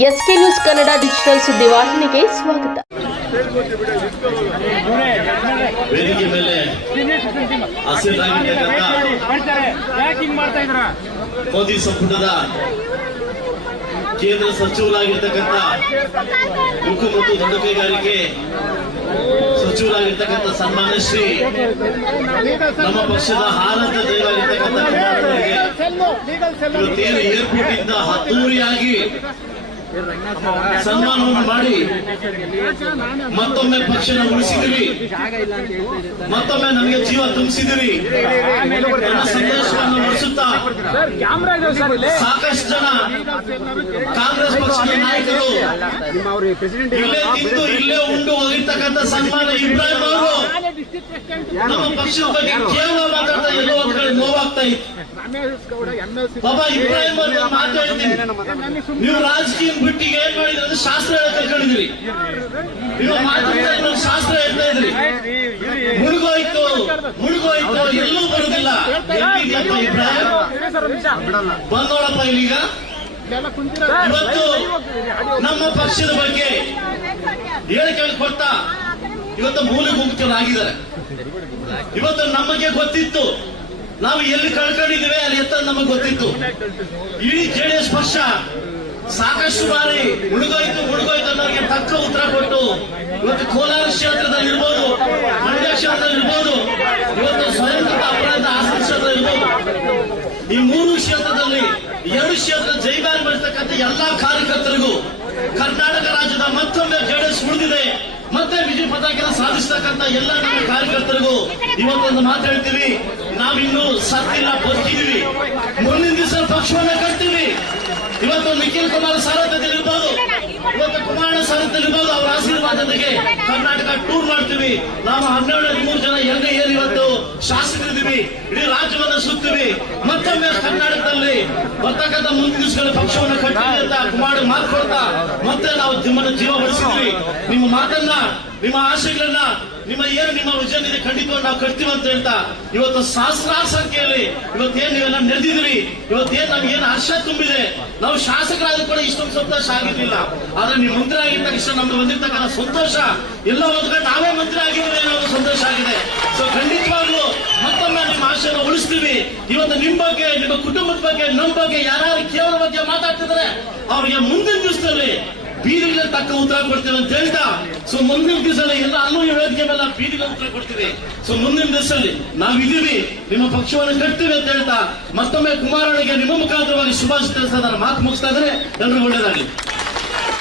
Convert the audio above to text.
S K news Kannada digital ಸುದ್ದಿವಾಹಿನಿಗೆ ಸ್ವಾಗತ. ವೇದಿಕೆ ಮೇಲೆ ಸಂಪುಟದ ಕೇಂದ್ರ ಸಚಿವರಾಗಿರ್ತಕ್ಕಂಥ ಉಕ್ಕು ಮತ್ತು ದೊಡ್ಡ ಕೈಗಾರಿಕೆ ಸಚಿವರಾಗಿರ್ತಕ್ಕಂಥ ಸನ್ಮಾನ್ಯ ಶ್ರೀ ನಮ್ಮ ಪಕ್ಷದ ಆನಂದ ಇವತ್ತೇನು ಏರ್ಪೋರ್ಟ್ ಇಂದ ಹತ್ತೂರಿಯಾಗಿ ಸನ್ಮಾನವನ್ನು ಮಾಡಿ ಮತ್ತೊಮ್ಮೆ ಪಕ್ಷನ ಉಳಿಸಿದಿರಿ ಮತ್ತೊಮ್ಮೆ ನಮಗೆ ಜೀವ ತುಂಬಿಸಿದಿರಿ ಸಂದೇಶವನ್ನು ಸರ್ ಸಾಕಷ್ಟು ಜನ ಕಾಂಗ್ರೆಸ್ ಪಕ್ಷದ ನಾಯಕರು ಇಲ್ಲೇ ಉಂಟು ಇಲ್ಲೇ ಉಂಡು ಹೋಗಿರ್ತಕ್ಕಂಥ ಸನ್ಮಾನ ಇಬ್ರಾಹಿಂ ಅವರು. ನಮ್ಮ ಪಕ್ಷದ ಬಗ್ಗೆ ಕೇವಲ ಮಾತಾಡ್ತಾ ಎಲ್ಲೋ ಒಂದ್ ಕಡೆ ನೋವಾಗ್ತಾ ಇತ್ತು. ಬಾಬಾ ಇಬ್ರಾಹಿಂ ಅವರು ಮಾತಾಡ್ತೀನಿ ನೀವು ರಾಜಕೀಯ ಬಿಟ್ಟಿಗೆ ಏನ್ ಮಾಡಿದ್ರೆ ಅಂದ್ರೆ ಶಾಸ್ತ್ರ ಕಲ್ಕೊಂಡಿದ್ರಿ ನೀವು ಮಾತಾಡ್ತಾ ಇರೋ ಶಾಸ್ತ್ರ ಹೇಳ್ತಾ ಇದ್ರಿ. ಮುಳುಗೋಯ್ತು ಮುಳುಗೋಯ್ತು ಎಲ್ಲೂ ಬರುದಿಲ್ಲ. ಇಬ್ರಾಹಿಂ. ಬಂದೋಳಪ್ಪ ಇಲ್ಲಿಗ ಇವತ್ತು ನಮ್ಮ ಪಕ್ಷದ ಬಗ್ಗೆ ಹೇಳಿಕೆ ಕೊಟ್ಟ ಇವತ್ತು ಮೂಲೆ ಮುಕ್ತರಾಗಿದ್ದಾರೆ ಇವತ್ತು ನಮಗೆ ಗೊತ್ತಿತ್ತು. ನಾವು ಎಲ್ಲಿ ಕಳ್ಕೊಂಡಿದ್ದೇವೆ, ಅಲ್ಲಿ ಎತ್ತ ನಮಗೆ ಗೊತ್ತಿತ್ತು. ಇಡೀ ಜೆಡಿಎಸ್ ಪಕ್ಷ ಸಾಕಷ್ಟು ಬಾರಿ ಮುಳುಗೋಯ್ತು ಮುಳುಗೋಯ್ತು ಅನ್ನೋರಿಗೆ ತಕ್ಕ ಉತ್ತರ ಕೊಟ್ಟು, ಇವತ್ತು ಕೋಲಾರ ಕ್ಷೇತ್ರದಲ್ಲಿ ಇರ್ಬೋದು, ಮಂಡ್ಯ ಕ್ಷೇತ್ರದಲ್ಲಿ ಇರ್ಬೋದು, ಇವತ್ತು ಸ್ವಯಂಕೃತ ಅಪರಾಧ ಹಾಸನ ಕ್ಷೇತ್ರದಲ್ಲಿ ಇರ್ಬೋದು. ಈ ಮೂರು ಕ್ಷೇತ್ರದಲ್ಲಿ, ಎರಡು ಕ್ಷೇತ್ರ ಜೈವಾರಿ ಮಾಡಿರ್ತಕ್ಕಂಥ ಎಲ್ಲಾ ಕಾರ್ಯಕರ್ತರಿಗೂ ಕರ್ನಾಟಕ ರಾಜ್ಯದ ಮತ್ತೊಮ್ಮೆ ಜೆಡಿಎಸ್ ಉಳಿದಿದೆ ಮತ್ತೆ ವಿಜಯ ಪತಾಕಿನ ಸಾಧಿಸತಕ್ಕಂತ ಎಲ್ಲ ನಮ್ಮ ಕಾರ್ಯಕರ್ತರಿಗೂ ಇವತ್ತೊಂದು ಮಾತು ಹೇಳ್ತೀವಿ. ನಾವಿನ್ನು ಸತ್ತಿಲ್ಲ ಬದುಕಿದೀವಿ ಮುಂದಿನ ದಿವಸ ಪಕ್ಷವನ್ನ ಕಟ್ತೀವಿ. ಇವತ್ತು ನಿಖಿಲ್ ಕುಮಾರ್ ಸಾರಥ್ಯದಲ್ಲಿರ್ಬೋದು ಇವತ್ತು ಕುಮಾರ ಸಾರಥ್ಯದಲ್ಲಿರ್ಬೋದು ಅವರ ಆಶೀರ್ವಾದದೊಂದಿಗೆ ಕರ್ನಾಟಕ ಟೂರ್ ಮಾಡ್ತೀವಿ. ನಾವು ಹನ್ನೆರಡು, ಹದಿಮೂರು ಜನ ಎಲ್ಲ ಏರಿ ಇವತ್ತು ಶಾಸಕರಿದ್ದೀವಿ. ಇಡೀ ರಾಜ್ಯವನ್ನ ಸುತ್ತೀವಿ. ಮತ್ತೊಮ್ಮೆ ಕರ್ನಾಟಕದಲ್ಲಿ ಬರ್ತಕ್ಕಂಥ ಮುಂದಿನ ದಿವಸಗಳ ಪಕ್ಷವನ್ನು ಕಟ್ತೀವಿ ಅಂತ ಕುಮಾರ್ ಮಾತು ಕೊಡ್ತಾ, ಮತ್ತೆ ನಾವು ನಿಮ್ಮನ್ನು ಜೀವ ಮಾತನ್ನ, ನಿಮ್ಮ ಆಶೆಗಳನ್ನ ನಿಮ್ಮ ಏನು ನಿಮ್ಮ ವಿಜಯ ಇದೆ ಖಂಡಿತವಾಗಿ ನಾವು ಕಟ್ತೀವಿ ಅಂತ ಹೇಳ್ತಾ, ಇವತ್ತು ಸಹಸ್ರಾರು ಸಂಖ್ಯೆಯಲ್ಲಿ ಇವತ್ತೇನ್ ನೀವೆಲ್ಲ ನಡೆದಿದ್ರಿ ಇವತ್ತೇನ್ ನಮ್ಗೆ ಏನು ಹರ್ಷ ತುಂಬಿದೆ, ನಾವು ಶಾಸಕರಾದ್ರೂ ಕೂಡ ಇಷ್ಟೊಂದು ಸಂತೋಷ ಆಗಿರ್ಲಿಲ್ಲ. ಆದ್ರೆ ನೀವು ಮಂತ್ರಿ ಆಗಿದ್ದ ತಕ್ಷಣ ನಮ್ಗೆ ಬಂದಿರ್ತಕ್ಕಂಥ ಸಂತೋಷ, ಎಲ್ಲ ಒಂದು ಕಡೆ ನಾವೇ ಮಂತ್ರಿ ಆಗಿದ್ರೆ ನಾವು ಸಂತೋಷ ಆಗಿದೆ. ಸೊ ಖಂಡಿತವಾಗ್ಲೂ ಮತ್ತೊಮ್ಮೆ ನಿಮ್ಮ ಆಶಯನ ಉಳಿಸ್ತೀವಿ. ಇವತ್ತು ನಿಮ್ಮ ಬಗ್ಗೆ, ನಿಮ್ಮ ಕುಟುಂಬದ ಬಗ್ಗೆ ನಮ್ಮ ಬಗ್ಗೆ ಯಾರು ಕೇವಲ ಬಗ್ಗೆ ಮಾತಾಡ್ತಿದ್ರೆ ಅವ್ರಿಗೆ ಮುಂದಿನ ದಿವಸದಲ್ಲಿ ಬೀದಿಗೆ ತಕ್ಕ ಉತ್ತರ ಕೊಡ್ತೇವೆ ಅಂತ ಹೇಳ್ತಾ ಸೊ ಮುಂದಿನ ದಿವಸದಲ್ಲಿ ಎಲ್ಲ ಅಲ್ಲೂ ಹೇಳೋದಕ್ಕೆ ಮೇಲೆ ಬೀದಿಗಳ ಉತ್ತರ ಕೊಡ್ತೀವಿ. ಸೊ ಮುಂದಿನ ದಿವಸದಲ್ಲಿ ನಾವಿದ್ದೀವಿ ನಿಮ್ಮ ಪಕ್ಷವನ್ನು ಕಟ್ತೀವಿ ಅಂತ ಹೇಳ್ತಾ, ಮತ್ತೊಮ್ಮೆ ಕುಮಾರನಿಗೆ ನಿಮ್ಮ ಮುಖಾಂತರವಾಗಿ ಶುಭಾಶಯ ತಿಳಿಸ್ತಾ ನಾನು ಮಾತು ಮುಗಿಸ್ತಾ ಇದ್ರೆ ಎಲ್ಲರೂ ಒಳ್ಳೇದಾಗಲಿ.